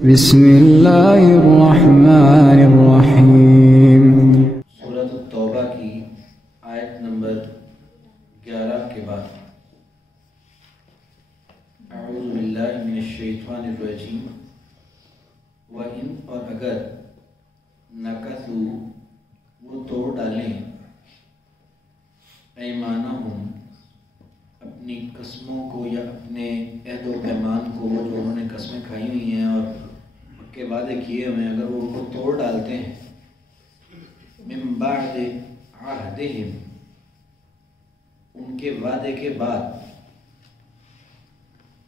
بسم اللہ الرحمن الرحیم۔ سورۃ التوبہ کی آیت نمبر 11 کے بعد اعوذ باللہ من الشیطان الرجیم وَإِنْ اور اگر نَكَثُوا وہ توڑ ڈالیں ایمانہم اپنی قسموں کو یا اپنے عہد و پیمان کو، وہ جو انہوں نے قسمیں کھائی ہوئی ہیں اور کے وعدے کیے ہوئے ہیں، اگر وہ ان کو توڑ ڈالتے ہیں من بعد عہدہم ان کے وعدے کے بعد،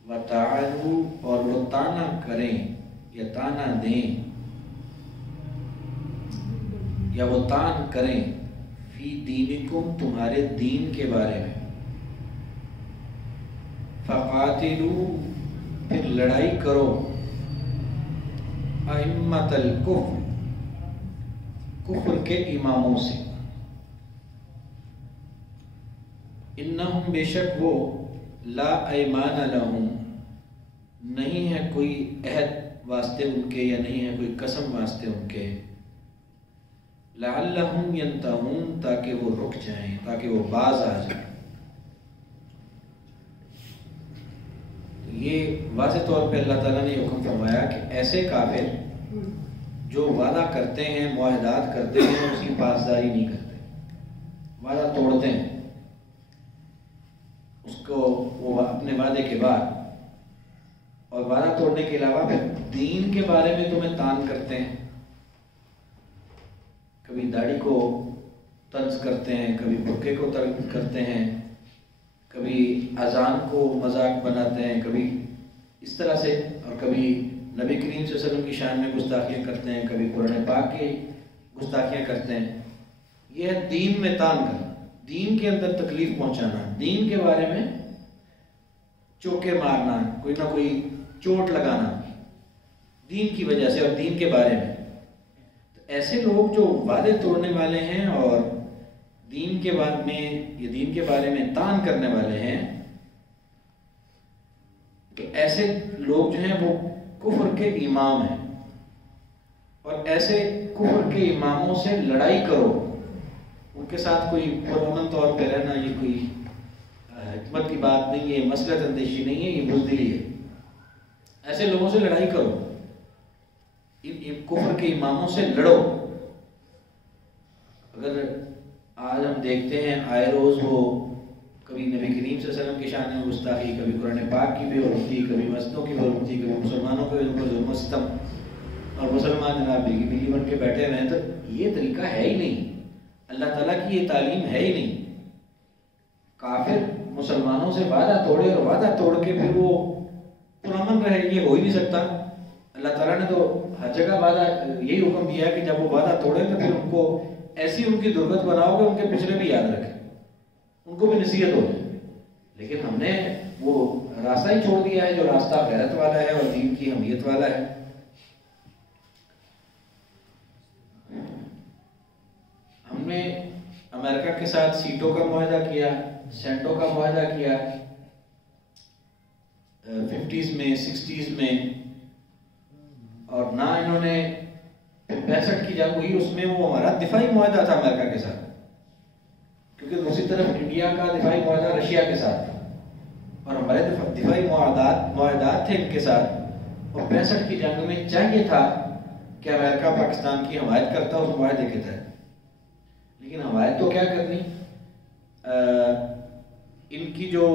وتعالوا اور وہ طعنہ کریں یا طعنہ دیں یا وہ طعن کریں فی دینکم تمہارے دین کے بارے میں، فقاتلوا پھر لڑائی کرو ائمۃ الکفر کفر کے اماموں سے، انہم بے شک وہ لا ایمان لہم نہیں ہے کوئی عہد واسطے ان کے یا نہیں ہے کوئی قسم واسطے ان کے، لعلہم ینتہون تاکہ وہ رک جائیں، تاکہ وہ باز آ جائیں۔ یہ واضح طور پہ اللہ تعالیٰ نے حکم فرمایا کہ ایسے کافر جو وعدہ کرتے ہیں، معاہدات کرتے ہیں، اس کی پاسداری نہیں کرتے، وعدہ توڑتے ہیں، اس کو وہ اپنے وعدے کے بعد، اور وعدہ توڑنے کے علاوہ پھر دین کے بارے میں تمہیں طعن کرتے ہیں، کبھی داڑھی کو طنز کرتے ہیں، کبھی برقعے کو طنز کرتے ہیں، کبھی اذان کو مذاق بناتے ہیں، کبھی اس طرح سے، اور کبھی نبی کریم صلی اللہ علیہ وسلم کی شان میں گستاخیاں کرتے ہیں، کبھی قرآن پاک کی گستاخیاں کرتے ہیں۔ یہ ہے دین میں طعن کرنا، دین کے اندر تکلیف پہنچانا، دین کے بارے میں چوکے مارنا، کوئی نہ کوئی چوٹ لگانا دین کی وجہ سے اور دین کے بارے میں۔ تو ایسے لوگ جو وعدے توڑنے والے ہیں اور دین کے بعد میں یہ دین کے بارے میں طعن کرنے والے ہیں، تو ایسے لوگ جو ہیں وہ کفر کے امام ہیں، اور ایسے کفر کے اماموں سے لڑائی کرو، ان کے ساتھ کوئی پرامن طور پہ رہنا یہ کوئی حکمت کی بات نہیں ہے، مصلحت اندیشی نہیں ہے، یہ بزدلی ہے۔ ایسے لوگوں سے لڑائی کرو، ان کفر کے اماموں سے لڑو۔ اگر آج ہم دیکھتے ہیں آئے روز وہ کبھی نبی کریم صلی اللہ علیہ وسلم کی شان میں گستاخی، کبھی قرآن پاک کی بھی حرمتی، کبھی مسجدوں کی حرمتی، کبھی مسلمانوں کے اوپر ظلم و ستم، اور مسلمان جناب بلی بلی بن کے بیٹھے ہوئے ہیں، تو یہ طریقہ ہے ہی نہیں، اللہ تعالیٰ کی یہ تعلیم ہے ہی نہیں۔ کافر مسلمانوں سے وعدہ توڑے اور وعدہ توڑ کے پھر وہ پرامن رہے، یہ ہو ہی نہیں سکتا۔ اللہ تعالیٰ نے تو ہر جگہ وعدہ یہی حکم دیا ہے کہ جب وہ وعدہ توڑے تو پھر ان کو ایسی ان کی درگت بناؤ کہ ان کے پچھلے بھی یاد رکھیں، ان کو بھی نصیحت ہو جائے۔ لیکن ہم نے وہ راستہ ہی چھوڑ دیا ہے جو راستہ غیرت والا ہے اور دین کی اہمیت والا ہے۔ ہم نے امریکہ کے ساتھ سیٹوں کا معاہدہ کیا، سینٹوں کا معاہدہ کیا 50s میں 60s میں، اور نہ انہوں نے 65 کی جنگ ہوئی، اس میں وہ ہمارا دفاعی معاہدہ تھا امریکہ کے ساتھ، کیونکہ دوسری طرف انڈیا کا دفاعی معاہدہ رشیا کے ساتھ تھا، اور ہمارے دفاعی معاہدات تھے ان کے ساتھ۔ اور 65 کی جنگ میں چاہیے تھا کہ امریکہ پاکستان کی حمایت کرتا اس معاہدے کے تحت، لیکن حمایت تو کیا کرنی، ان کی جو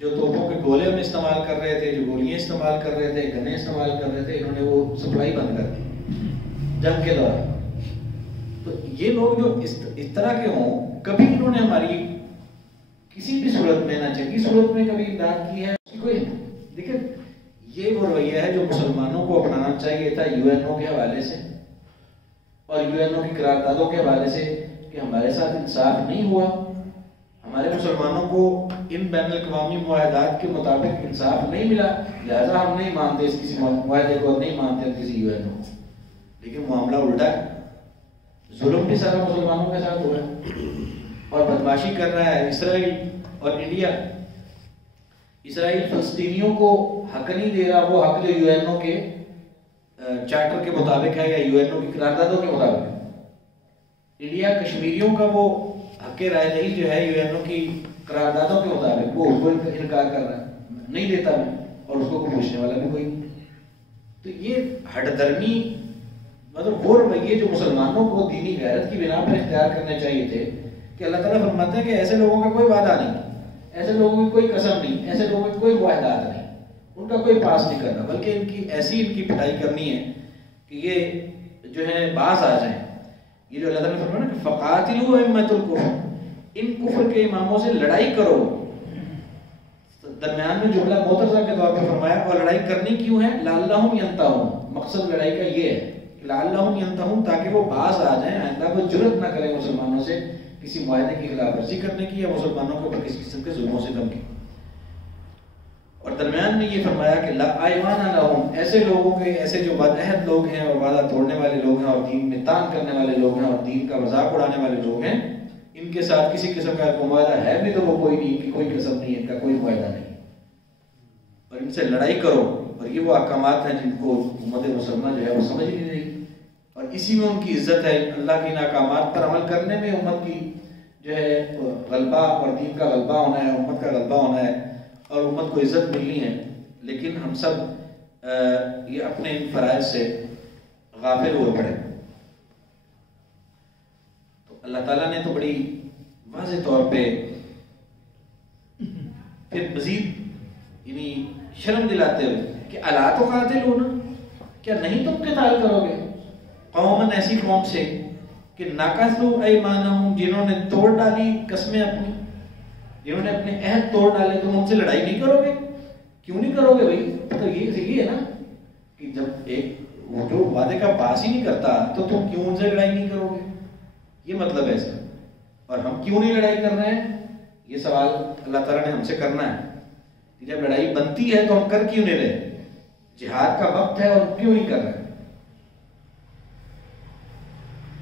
توپوں کے گولے ہم استعمال کر رہے تھے، جو گولیاں استعمال کر رہے تھے، گنیں استعمال کر رہے تھے، انہوں نے وہ سپلائی بند کر دی جنگ کے دوران۔ تو یہ لوگ جو اس طرح کے ہوں، کبھی انہوں نے ہماری کسی بھی صورت میں، نہ چنگی صورت میں کبھی امداد کی ہے کوئی، دیکھیں یہ وہ رویہ ہے جو مسلمانوں کو اپنانا چاہیے تھا یو این او کے حوالے سے اور یو این او کی قراردادوں کے حوالے سے، کہ ہمارے ساتھ انصاف نہیں ہوا، ہمارے مسلمانوں کو ان بین الاقوامی معاہدات کے مطابق انصاف نہیں ملا، لہذا ہم نہیں مانتے اس کسی معاہدے کو، نہیں مانتے کسی یو این او کو۔ لیکن معاملہ الٹا ہے، ظلم بھی سارا مسلمانوں کے ساتھ ہوا ہے، اور بدماشی کر رہا ہے اسرائیل اور انڈیا۔ اسرائیل فلسطینیوں کو حق نہیں دے رہا، وہ حق جو یو این او کے چارٹر کے مطابق ہے یا UN کی قراردادوں کے مطابق ہے. انڈیا کشمیریوں کا وہ حق رائے دہی جو ہے UN کی قراردادوں کے مطابق وہ انکار کر رہا ہے، نہیں دیتا میں، اور اس کو پوچھنے والا بھی کوئی نہیں. تو یہ ہٹ درمی مطلب وہ رویے جو مسلمانوں کو دینی غیرت کی بنا پر اختیار کرنے چاہیے تھے، کہ اللہ تعالیٰ فرماتے ہیں کہ ایسے لوگوں کا کوئی وعدہ نہیں، ایسے لوگوں کی کوئی قسم نہیں، ایسے لوگوں کی کوئی معاہدات نہیں، ان کا کوئی پاس نہیں کرنا، بلکہ ان کی ایسی ان کی پٹائی کرنی ہے کہ یہ جو ہے باز آ جائیں. یہ جو اللہ تعالیٰ نے فرمایا نا کہ فقاتلوا ائمۃ الکفر، ان کفر کے اماموں سے لڑائی کرو. درمیان میں جملہ موترزہ کے طور پر فرمایا، اور لڑائی کرنی کیوں ہے؟ لعلہم ینتہون، مقصد لڑائی کا یہ ہے کہ لعلہم ینتہون، تاکہ وہ باز آ جائیں، آئندہ وہ جرأت نہ کریں مسلمانوں سے کسی معاہدے کی خلاف ورزی کرنے کی یا مسلمانوں کے اوپر کسی قسم کے ظلموں سے دھمکی. اور درمیان میں یہ فرمایا کہ لا ایمان لہم، ایسے لوگوں کے، ایسے جو بد عہد لوگ ہیں اور وعدہ توڑنے والے لوگ ہیں اور دین میں تان کرنے والے لوگ ہیں اور دین کا مذاق اڑانے والے لوگ ہیں، ان کے ساتھ کسی قسم کا کوئی معاہدہ ہے بھی تو وہ کوئی نہیں، کہ کوئی قسم نہیں، ان کا کوئی معاہدہ نہیں، اور ان سے لڑائی کرو. اور یہ وہ احکامات ہیں جن کو امت مسلمہ جو ہے وہ سمجھ نہیں رہی، اور اسی میں ان کی عزت ہے. اللہ کے ان احکامات پر عمل کرنے میں امت کی جو ہے غلبہ اور دین کا غلبہ ہونا ہے، امت کا غلبہ ہونا ہے اور امت کو عزت ملنی ہے. لیکن ہم سب یہ اپنے ان فرائض سے غافل ہوئے پڑے. تو اللہ تعالیٰ نے تو بڑی واضح طور پہ پھر مزید یعنی شرم دلاتے ہوئے کہ الا تقاتلون، کیا نہیں تم قتال کرو گے قوماً، ایسی قوم سے کہ ناقضوا ایمانہم، جنہوں نے توڑ ڈالی قسمیں اپنی، جنہوں نے اپنے عہد توڑ ڈالے. تم ان سے لڑائی نہیں کرو گے؟ کیوں نہیں کرو گے بھائی؟ تو یہ ہے نا کہ جب ایک وہ جو وعدے کا پاس ہی نہیں کرتا تو تم کیوں ان سے لڑائی نہیں کرو گے؟ یہ مطلب ہے اس کا. اور ہم کیوں نہیں لڑائی کر رہے ہیں؟ یہ سوال اللہ تعالیٰ نے ہم سے کرنا ہے کہ جب لڑائی بنتی ہے تو ہم کر کیوں نہیں رہے؟ جہاد کا وقت ہے اور کیوں نہیں کر رہے؟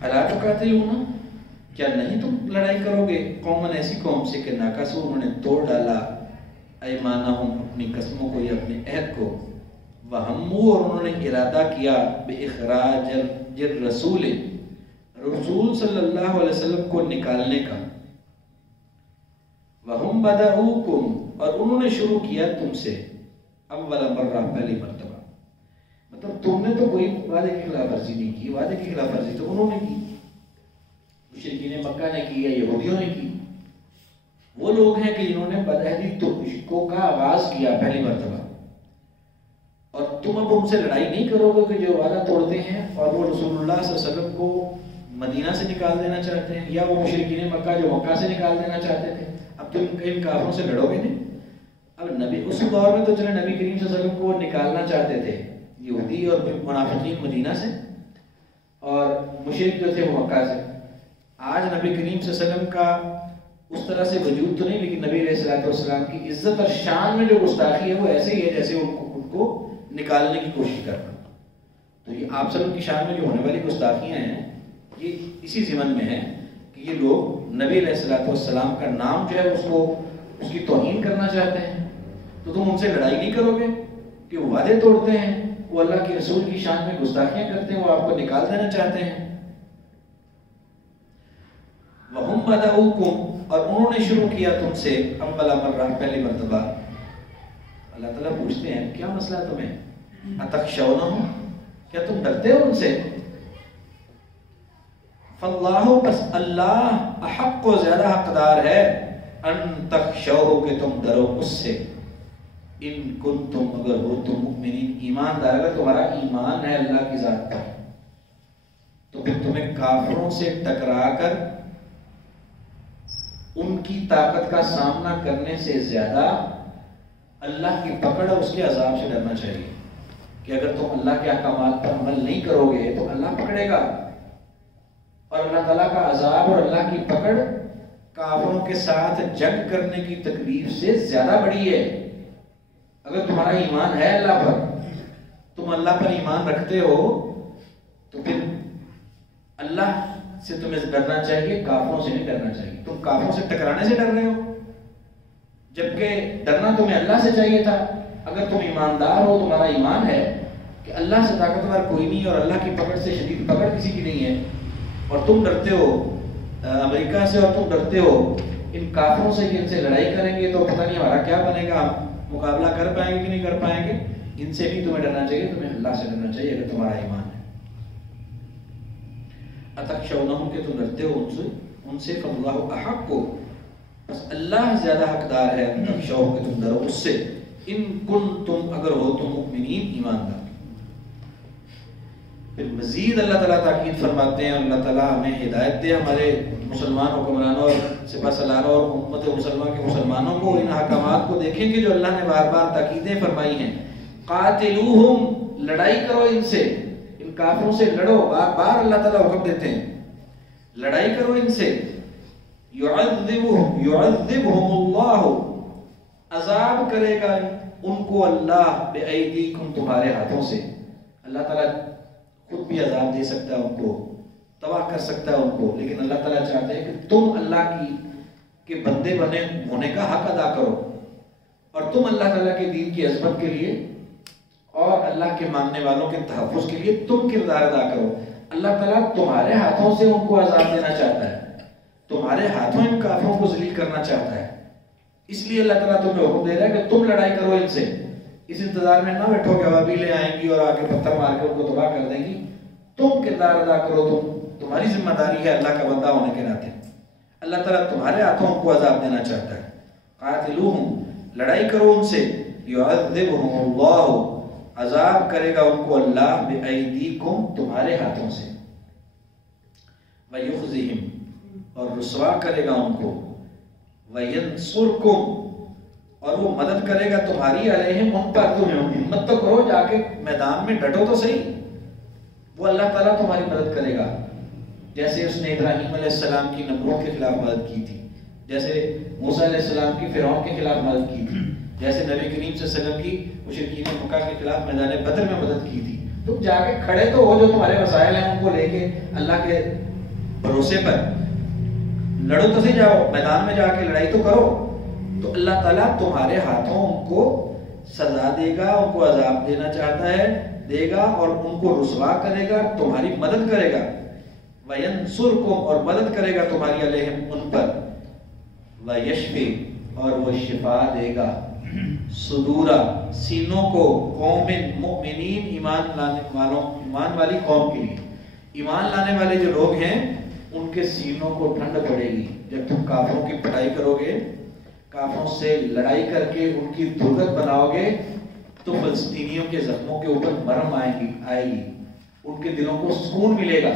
الا تقاتلون، کیا نہیں تم لڑائی کرو گے قوماً، ایسی قوم سے کہ ناقصوا، انہوں نے توڑ ڈالا ایمانہم، اپنی قسموں کو یا اپنے عہد کو، وہموا، اور انہوں نے ارادہ کیا باخراج الرسول، رسول صلی اللہ علیہ وسلم کو نکالنے کا، وہم بدؤکم، اور انہوں نے شروع کیا تم سے اول مرہ، پہلی مرتبہ. مطلب تم نے تو کوئی وعدے کی خلاف ورزی نہیں کی، وعدے کی خلاف ورزی تو انہوں نے کی، مشرکین مکہ نے کی یا یہودیوں نے کی. وہ لوگ ہیں کہ جنہوں نے بدعہدی کا آغاز کیا پہلی مرتبہ، اور تم اب ان سے لڑائی نہیں کرو گے کہ جو وعدہ توڑتے ہیں اور وہ رسول اللہ صلی اللہ علیہ وسلم کو مدینہ سے نکال دینا چاہتے ہیں، یا وہ مشرکین مکہ جو مکہ سے نکال دینا چاہتے تھے. اب تم ان کافروں سے لڑو گے نہیں. اب نبی اس دور میں تو چلے نبی کریم صلی اللہ علیہ وسلم کو نکالنا چاہتے تھے یہودی اور منافقین مدینہ سے، اور مشرک جو تھے وہ مکہ سے. آج نبی کریم صلی اللہ علیہ وسلم کا اس طرح سے وجود تو نہیں، لیکن نبی علیہ السلام کی عزت اور شان میں جو گستاخی ہے وہ ایسے ہی ہے جیسے ان کو نکالنے کی کوشش کرنا. تو یہ آپ سب کی شان میں جو ہونے والی گستاخیاں ہیں یہ اسی ضمن میں ہیں کہ یہ لوگ نبی علیہ السلام کا نام جو ہے اس کی توہین کرنا چاہتے ہیں. تو تم ان سے لڑائی نہیں کرو گے کہ وہ وعدے توڑتے ہیں، وہ اللہ کے رسول کی شان میں گستاخیاں کرتے ہیں، وہ آپ کو نکال دینا چاہتے ہیں. وَهُمْ بَدَؤُوكُمْ، اور انہوں نے شروع کیا تم سے اول مرہ، پہلی مرتبہ. اللہ تعالیٰ پوچھتے ہیں کیا مسئلہ ہے تمہیں؟ أَتَخْشَوْنَهُمْ، کیا تم ڈرتے ہو ان سے؟ فَاللَّهُ، بس اللہ احق و زیادہ حقدار ہے، ان تخشوہ، کہ تم ڈرو اس سے، ان کنتم، اگر ہو تم مؤمنین، ایماندار، اگر تمہارا ایمان ہے اللہ کی ذات پر، تو پھر تمہیں کافروں سے ٹکرا کر ان کی طاقت کا سامنا کرنے سے زیادہ اللہ کی پکڑ اور اس کے عذاب سے ڈرنا چاہیے. کہ اگر تم اللہ کے احکامات پر عمل نہیں کرو گے تو اللہ پکڑے گا، اور اللہ تعالیٰ کا عذاب اور اللہ کی پکڑ کافروں کے ساتھ جنگ کرنے کی تکلیف سے زیادہ بڑی ہے. اگر تمہارا ایمان ہے اللہ پر، تم اللہ پر ایمان رکھتے ہو، تو پھر اللہ سے تمہیں ڈرنا چاہیے، کافروں سے نہیں ڈرنا چاہیے. تم کافروں سے ٹکرانے سے ڈر رہے ہو، جبکہ ڈرنا تمہیں اللہ سے چاہیے تھا. اگر تم ایماندار ہو، تمہارا ایمان ہے کہ کہ اللہ سے طاقتور کوئی نہیں اور اللہ کی پکڑ سے شدید پکڑ کسی کی نہیں ہے، اور تم ڈرتے ہو امریکہ سے، اور تم ڈرتے ہو ان کافروں سے کہ ان سے لڑائی کریں گے تو پتہ نہیں ہمارا کیا بنے گا، ہم مقابلہ کر پائیں گے کہ نہیں کر پائیں گے. ان سے بھی تمہیں ڈرنا چاہیے، تمہیں اللہ سے ڈرنا چاہیے اگر تمہارا ایمان ہے. اتخشونہم کہ تم ڈرتے ہو ان سے فاللہ احق، بس اللہ زیادہ حقدار ہے ان تخشو کہ تم ڈرو اس سے، ان کنتم اگر ہو تم مؤمنین ایماندار. پھر مزید اللہ تعالیٰ تاکید فرماتے ہیں، اللہ تعالیٰ ہمیں ہدایت دے ہمارے مسلمان حکمرانوں اور سپہ سالاروں اور امت مسلمہ کے مسلمانوں کو ان احکامات کو دیکھیں کہ جو اللہ نے بار بار تاکیدیں فرمائی ہیں. قاتلوہم لڑائی کرو ان سے، ان کافروں سے لڑو، بار بار اللہ تعالیٰ حکم دیتے ہیں لڑائی کرو ان سے. یعذبہم اللہ عذاب کرے گا ان کو اللہ بأیدیکم تمہارے ہاتھوں سے. اللہ تعالیٰ خود بھی عذاب دے سکتا ہے ان کو، تباہ کر سکتا ہے ان کو، لیکن اللہ تعالیٰ چاہتے ہیں کہ تم اللہ کے بندے بنے ہونے کا حق ادا کرو، اور تم اللہ تعالیٰ کے دین کی عظمت کے لیے اور اللہ کے ماننے والوں کے تحفظ کے لیے تم کردار ادا کرو. اللہ تعالیٰ تمہارے ہاتھوں سے ان کو عذاب دینا چاہتا ہے، تمہارے ہاتھوں ان کافروں کو ذلیل کرنا چاہتا ہے. اس لیے اللہ تعالیٰ تمہیں حکم دے رہا ہے کہ تم لڑائی کرو ان سے. اس انتظار میں نہ بیٹھو کہ ابابیلیں آئیں گی اور آگے پتھر مار کے ان کو تباہ کر دیں گی. تم کردار ادا کرو، تمہاری ذمہ داری ہے اللہ کا بندہ ہونے کے ناطے. اللہ تعالیٰ تمہارے ہاتھوں ان کو عذاب دینا چاہتا ہے. قاتلوہم لڑائی کرو ان سے، یعذبہم اللہ عذاب کرے گا ان کو اللہ بأیدیکم تمہارے ہاتھوں سے، ویخزہم اور رسوا کرے گا ان کو، وینصرکم اور وہ مدد کرے گا تمہاری علیہم ان پر. تم ہمت تو کرو، جا کے میدان میں ڈٹو تو صحیح. وہ اللہ تعالیٰ تمہاری مدد کرے گا، جیسے اس نے ابراہیم علیہ السلام کی نمرود کے خلاف مدد کی تھی، جیسے موسیٰ علیہ السلام کی فرعون کے خلاف مدد کی تھی، جیسے نبی کریم صلی اللہ علیہ وسلم کی مشرکین مکہ کے خلاف میدان بدر میں مدد کی تھی. تم جا کے کھڑے تو ہو، جو تمہارے وسائل ہیں ان کو لے کے اللہ کے بھروسے پر لڑو تو صحیح، جاؤ میدان میں جا کے لڑائی تو کرو. تو اللہ تعالیٰ تمہارے ہاتھوں ان کو سزا دے گا، ان کو عذاب دینا چاہتا ہے، دے گا، اور ان کو رسوا کرے گا، تمہاری مدد کرے گا. وینصرکم اور مدد کرے گا تمہاری علیہم ان پر. ویشفی اور وہ شفا دے گا صدورا سینوں کو، قوم مؤمنین ایمان لانے والوں، ایمان والی قوم کے لیے. ایمان لانے والے جو لوگ ہیں ان کے سینوں کو ٹھنڈ پڑے گی. جب تم کافروں کی پٹائی کرو گے، کافروں سے لڑائی کر کے ان کی دھرت بناؤ گے، تو فلسطینیوں کے زخموں کے اوپر مرہم آئے گی. ان کے دلوں کو سکون ملے گا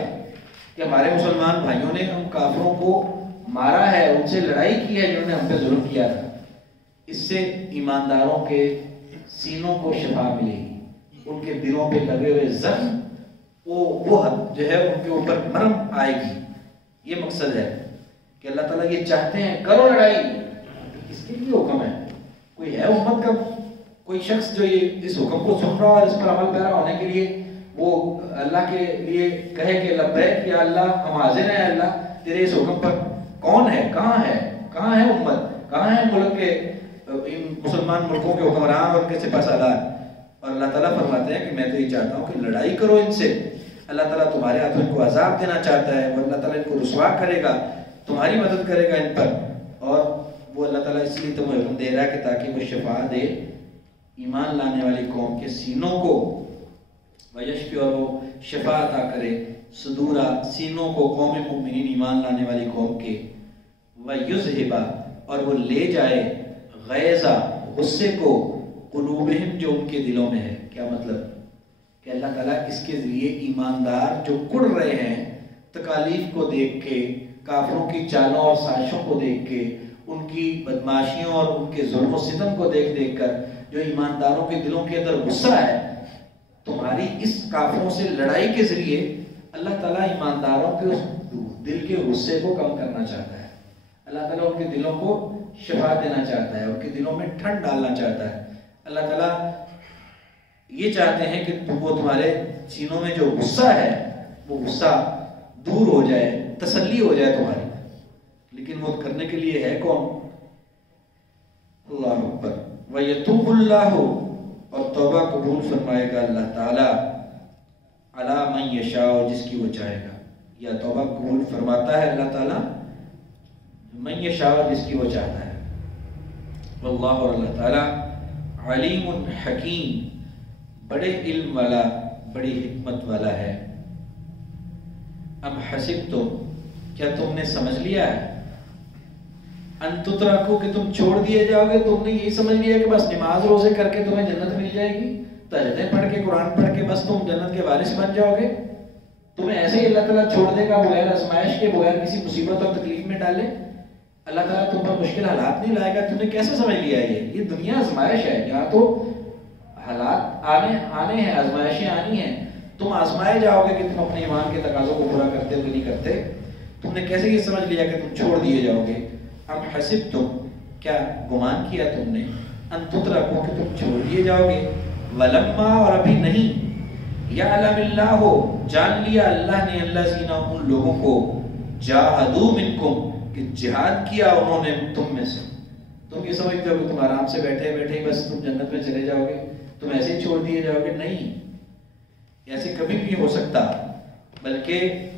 کہ ہمارے مسلمان بھائیوں نے ہم کافروں کو مارا ہے، ان سے لڑائی کی ہے جنہوں نے ہم پہ ظلم کیا تھا. اس سے ایمانداروں کے سینوں کو شفا ملے گی، ان کے دلوں پہ لگے ہوئے زخم وہ جو ہے ان کے اوپر مرہم آئے گی. یہ مقصد ہے کہ اللہ تعالیٰ یہ چاہتے ہیں کرو لڑائی. اس کے لیے حکم ہے. کوئی ہے امت کا کوئی شخص جو یہ اس حکم کو سن رہا اور اس پر عمل پیرا ہونے کے لیے وہ اللہ کے لیے کہے کہ لبیک یا اللہ ہم حاضر ہیں، اللہ تیرے اس حکم پر. کون ہے؟ کہاں ہے امت؟ کہاں ہے ملک کے ان مسلمان ملکوں کے حکمران اور ان کے سپہ سالار؟ اور اللہ تعالیٰ فرماتے ہیں کہ میں تو یہ چاہتا ہوں کہ لڑائی کرو ان سے. اللہ تعالیٰ تمہارے ہاتھوں ان کو عذاب دینا چاہتا ہے، وہ اللہ تعالیٰ ان کو رسوا کرے گا، تمہاری مدد کرے گا ان پر. اور وہ اللہ تعالیٰ اس لیے تمہیں حکم دے رہا ہے کہ تاکہ وہ شفا دے ایمان لانے والی قوم کے سینوں کو، ویشفی اور وہ شفا عطا کرے صدورا سینوں کو، قوم مؤمنین ایمان لانے والی قوم کے. ویذھب اور وہ لے جائے غیظا غصے کو، قلوبہم جو ان کے دلوں میں ہے. کیا مطلب؟ کہ اللہ تعالیٰ اس کے ذریعے ایماندار جو کڑ رہے ہیں تکالیف کو دیکھ کے، کافروں کی چالوں اور سازشوں کو دیکھ کے، ان کی بدماشیوں اور ان کے ظلم و ستم کو دیکھ کر جو ایمانداروں کے دلوں کے اندر غصہ ہے، تمہاری اس کافروں سے لڑائی کے ذریعے اللہ تعالیٰ ایمانداروں کے اس دل کے غصے کو کم کرنا چاہتا ہے. اللہ تعالیٰ ان کے دلوں کو شفا دینا چاہتا ہے، ان کے دلوں میں ٹھنڈ ڈالنا چاہتا ہے. اللہ تعالیٰ یہ چاہتے ہیں کہ وہ تمہارے سینوں میں جو غصہ ہے وہ غصہ دور ہو جائے، تسلی ہو جائے تمہاری. لیکن وہ کرنے کے لیے ہے کون؟ اللہ اکبر. وَيَتُوبُ اللَّهُ اور توبہ قبول فرمائے گا اللہ تعالیٰ علی من یشاء، جس کی وہ چاہے گا، یا توبہ قبول فرماتا ہے اللہ تعالیٰ من یشاء، جس کی وہ چاہتا ہے۔ واللہ، اور اللہ تعالیٰ علیم حکیم، بڑے علم والا، بڑی حکمت والا ہے۔ ام حسبتم، کیا تم نے سمجھ لیا ہے، ان تترکو، کہ تم چھوڑ دیے جاؤ گے، تم نے یہی سمجھ لیا کہ بس نماز روزے کر کے تمہیں جنت مل جائے گی، تہجدیں پڑھ کے قرآن پڑھ کے بس تم جنت کے وارث بن جاؤ گے، تمہیں ایسے ہی اللہ تعالیٰ چھوڑ دے گا بغیر آزمائش کے، بغیر کسی مصیبت اور تکلیف میں ڈالے؟ اللہ تعالیٰ تم پر مشکل حالات نہیں لائے گا؟ تم نے کیسے سمجھ لیا یہ دنیا آزمائش ہے، یہاں تو حالات آنے ہیں، آزمائشیں آنی ہیں، تم آزمائے جاؤ گے کہ تم اپنے ایمان کے تقاضوں کو پورا کرتے ہو کہ نہیں کرتے۔ تم نے کیسے یہ سمجھ لیا کہ تم چھوڑ دیے جاؤ گے؟ ام حسبتم، کیا گمان کیا تم نے، ان تترکو، کہ تم چھوڑ دیے جاؤ گے، ولما، اور ابھی نہیں، یعلم اللہ، جان لیا اللہ نے، الذین، ان لوگوں کو، جاہدوا منکم، کہ جہاد کیا انہوں نے تم میں سے۔ تم یہ سمجھتے ہو کہ تم آرام سے بیٹھے بیٹھے بس تم جنت میں چلے جاؤ گے، تم ایسے ہی چھوڑ دیے جاؤ گے؟ نہیں، ایسے کبھی بھی نہیں ہو سکتا، بلکہ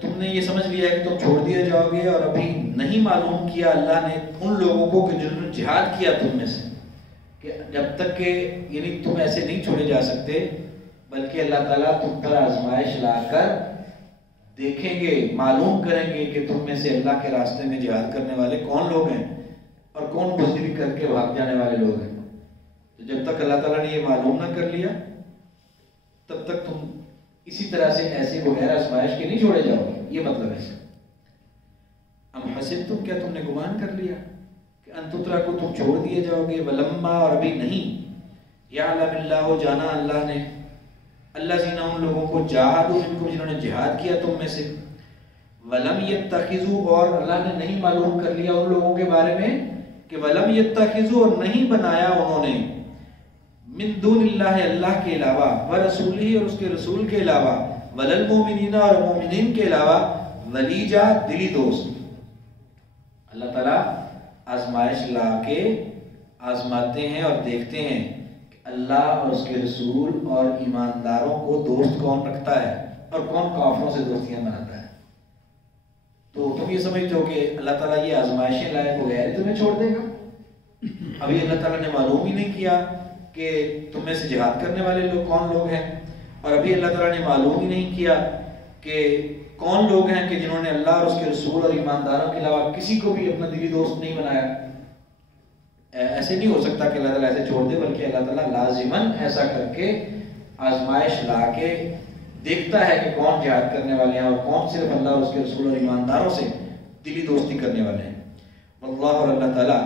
تم نے یہ سمجھ لیا کہ تم چھوڑ دیے جاؤ گے، اور ابھی نہیں معلوم کیا اللہ نے ان لوگوں کو کہ جنہوں نے جہاد کیا تم میں سے، کہ جب تک کہ یعنی تم ایسے نہیں چھوڑے جا سکتے، بلکہ اللہ تعالیٰ تم پر آزمائش لا کر دیکھیں گے، معلوم کریں گے کہ تم میں سے اللہ کے راستے میں جہاد کرنے والے کون لوگ ہیں اور کون بزدلی کر کے بھاگ جانے والے لوگ ہیں۔ تو جب تک اللہ تعالیٰ نے یہ معلوم نہ کر لیا تب تک تم اسی طرح سے ایسے بغیر آزمائش کے نہیں چھوڑے جاؤ گے، یہ مطلب ہے۔ ام حسبتم، کیا تم نے گمان کر لیا کہ ان تترکو، تم چھوڑ دیے جاؤ گے، ولما، اور ابھی نہیں، یعلم اللہ، جانا اللہ نے، الذین، ان لوگوں کو، جاہدوا منکم، جنہوں نے جہاد کیا تم میں سے، ولم یتخذوا، اور اللہ نے نہیں معلوم کر لیا ان لوگوں کے بارے میں کہ ولم یتخذوا، اور نہیں بنایا انہوں نے، من دون اللہ، اللہ کے علاوہ، ورسولہ، اور اس کے رسول کے علاوہ، وللمؤمنین، اور مومنین کے علاوہ، ولیجا، دلی دوست۔ اللہ تعالیٰ آزمائش لا کے آزماتے ہیں اور دیکھتے ہیں کہ اللہ اور اس کے رسول اور ایمانداروں کو دوست کون رکھتا ہے اور کون کافروں سے دوستیاں بناتا ہے۔ تو تم یہ سمجھتے ہو کہ اللہ تعالیٰ یہ آزمائشیں لائے بغیر ہی تمہیں چھوڑ دے گا؟ ابھی اللہ تعالیٰ نے معلوم ہی نہیں کیا کہ تم میں سے جہاد کرنے والے لوگ کون لوگ ہیں، اور ابھی اللہ تعالیٰ نے معلوم ہی نہیں کیا کہ کون لوگ ہیں کہ جنہوں نے اللہ اور اس کے رسول اور ایمانداروں کے علاوہ کسی کو بھی اپنا دلی دوست نہیں بنایا۔ ایسے نہیں ہو سکتا کہ اللہ تعالیٰ ایسے چھوڑ دے، بلکہ اللہ تعالیٰ لازماً ایسا کر کے آزمائش لا کے دیکھتا ہے کہ کون جہاد کرنے والے ہیں اور کون صرف اللہ اور اس کے رسول اور ایمانداروں سے دلی دوستی کرنے والے ہیں۔ واللہ، اور اللہ تعالیٰ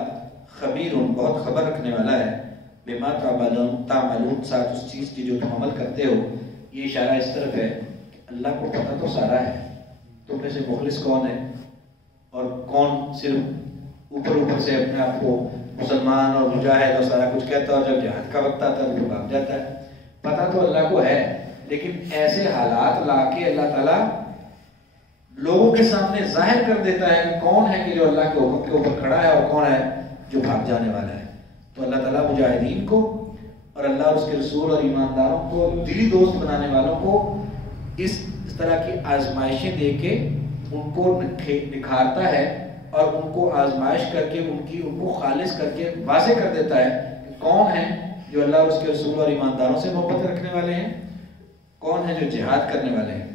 خبیر، بہت خبر رکھنے والا ہے، بما تعملون، ساتھ اس چیز کی جو تم عمل کرتے ہو۔ یہ اشارہ اس طرف ہے کہ اللہ کو پتہ تو سارا ہے، تم میں سے مخلص کون ہے اور کون صرف اوپر سے اپنے آپ کو مسلمان اور مجاہد اور سارا کچھ کہتا ہے، اور جب جہاد کا وقت آتا ہے تو بھاگ جاتا ہے۔ پتہ تو اللہ کو ہے، لیکن ایسے حالات لا کے اللہ تعالیٰ لوگوں کے سامنے ظاہر کر دیتا ہے کہ کون ہے کہ جو اللہ کے حکم کے اوپر کھڑا ہے اور کون ہے جو بھاگ جانے والا ہے۔ تو اللہ تعالیٰ مجاہدین کو اور اللہ اور اس کے رسول اور ایمانداروں کو، دلی دوست بنانے والوں کو اس طرح کی آزمائشیں دے کے ان کو نکھارتا ہے اور ان کو آزمائش کر کے ان کو خالص کر کے واضح کر دیتا ہے کہ کون ہیں جو اللہ اور اس کے رسول اور ایمانداروں سے محبت رکھنے والے ہیں، کون ہے جو جہاد کرنے والے ہیں۔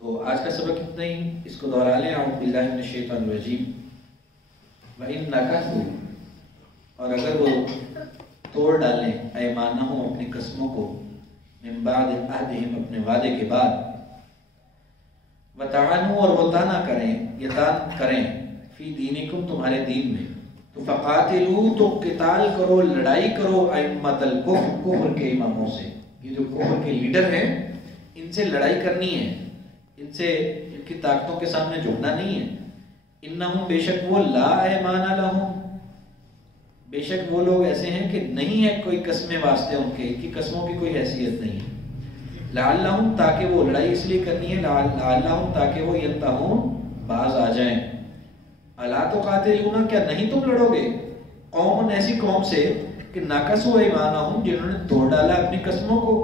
تو آج کا سبق اتنا ہی، اس کو دہرا لیں۔ اعوذ باللہ من الشیطان الرجیم۔ وَإِن نَكَثُوا، اور اگر وہ توڑ ڈالیں، ایمانہم، اپنی قسموں کو، من بعد عہدہم، اپنے وعدے کے بعد، وَطَعَنُوا، اور وہ طعنا کریں، یہ طعن کریں، فی دینکم، تمہارے دین میں، تو فقاتلوا، تو قتال کرو، لڑائی کرو، ائمۃ الکفر، کفر کے اماموں سے۔ یہ جو کفر کے لیڈر ہیں ان سے لڑائی کرنی ہے، ان سے ان کی طاقتوں کے سامنے جھکنا نہیں ہے۔ انہم، بے شک وہ، لا ایمان لہم، بے شک وہ لوگ ایسے ہیں کہ نہیں ہے کوئی قسمیں واسطے ان کے، ان کی قسموں کی کوئی حیثیت نہیں ہے۔ لعلہم، تاکہ وہ، لڑائی اس لیے کرنی ہے، لعلہم، تاکہ وہ، ینتہون، باز آ جائیں۔ الا تقاتلون، کیا نہیں تم لڑو گے؟ قوم ایسی قوم سے کہ ناقصوا ایمانہم جنہوں نے توڑ ڈالا اپنی قسموں کو،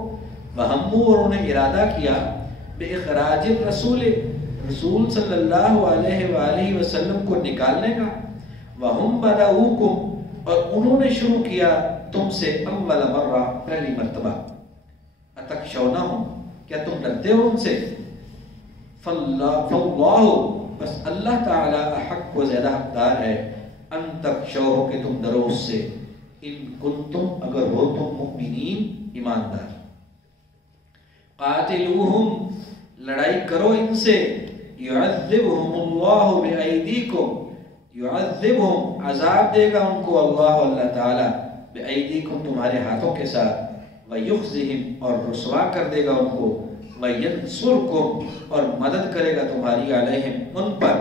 وہموا اور انہیں ارادہ کیا بإخراج الرسول رسول صلی اللہ علیہ وآلہ وسلم کو نکالنے کا، وہم بدؤوکم اور انہوں نے شروع کیا تم سے اول مرہ پہلی مرتبہ، اتخشونہم کیا تم ڈرتے ہو ان سے، فاللہ بس اللہ تعالی احق و زیادہ حقدار ہے ان تخشوہ کہ تم ڈرو اس سے، ان کنتم اگر ہو تم مؤمنین ایماندار، قاتلوہم لڑائی کرو ان سے، یعذبہم اللہ بأیدیکم یعذبہم عذاب دے گا ان کو اللہ تعالی بأیدیکم تمہارے ہاتھوں کے ساتھ، ویخزہم اور رسوا کر دے گا ان کو، وینصرکم اور مدد کرے گا تمہاری علیہم ان پر،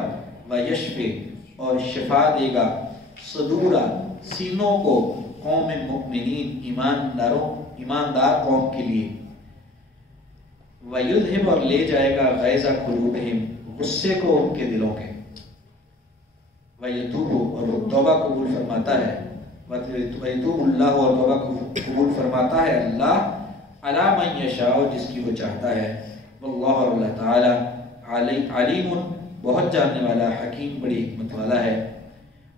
ویشفی اور شفا دے گا صدورا سینوں کو قوم مؤمنین ایماندار قوم کے لیے، وَيُذْهِبْ اور لے جائے گا غیظ قلوبہم غصے کو ان کے دلوں کے، وَيَتُوبُ اور وہ توبہ قبول فرماتا ہے، وَيَتُوبُ اللہ اور توبہ قبول فرماتا ہے اللہ عَلَى مَنْ يَشَاءُ جس کی وہ چاہتا ہے، واللہ اور اللہ تعالی علیم بہت جاننے والا، حکیم بڑی حکمت والا ہے۔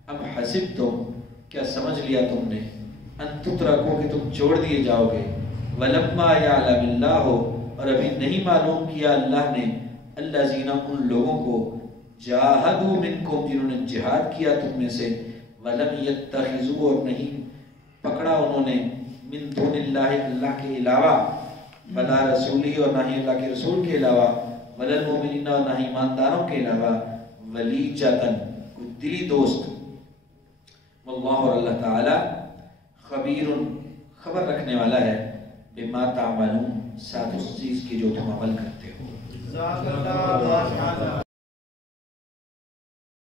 اب حسبتم کیا سمجھ لیا تم نے، ان تترکو کہ تم چھوڑ دیے جاؤ گے، وَلَمَّا يَعْلَمِ اللَّهُ اور ابھی نہیں معلوم کیا اللہ نے، الذین ان لوگوں کو، جاہدوا منکم جنہوں نے جہاد کیا تم میں سے، ولم یتخذوا اور نہیں پکڑا انہوں نے، من دون اللہ اللہ کے علاوہ، ولا رسولہ اور نہ ہی اللہ کے رسول کے علاوہ، ولا المؤمنین اور نہ ہی ایمانداروں کے علاوہ، ولیجتن کوئی دلی دوست، واللہ اور اللہ تعالی خبیر خبر رکھنے والا ہے، بما تعملون ساتھ اس چیز کی جو تم عمل کرتے ہو۔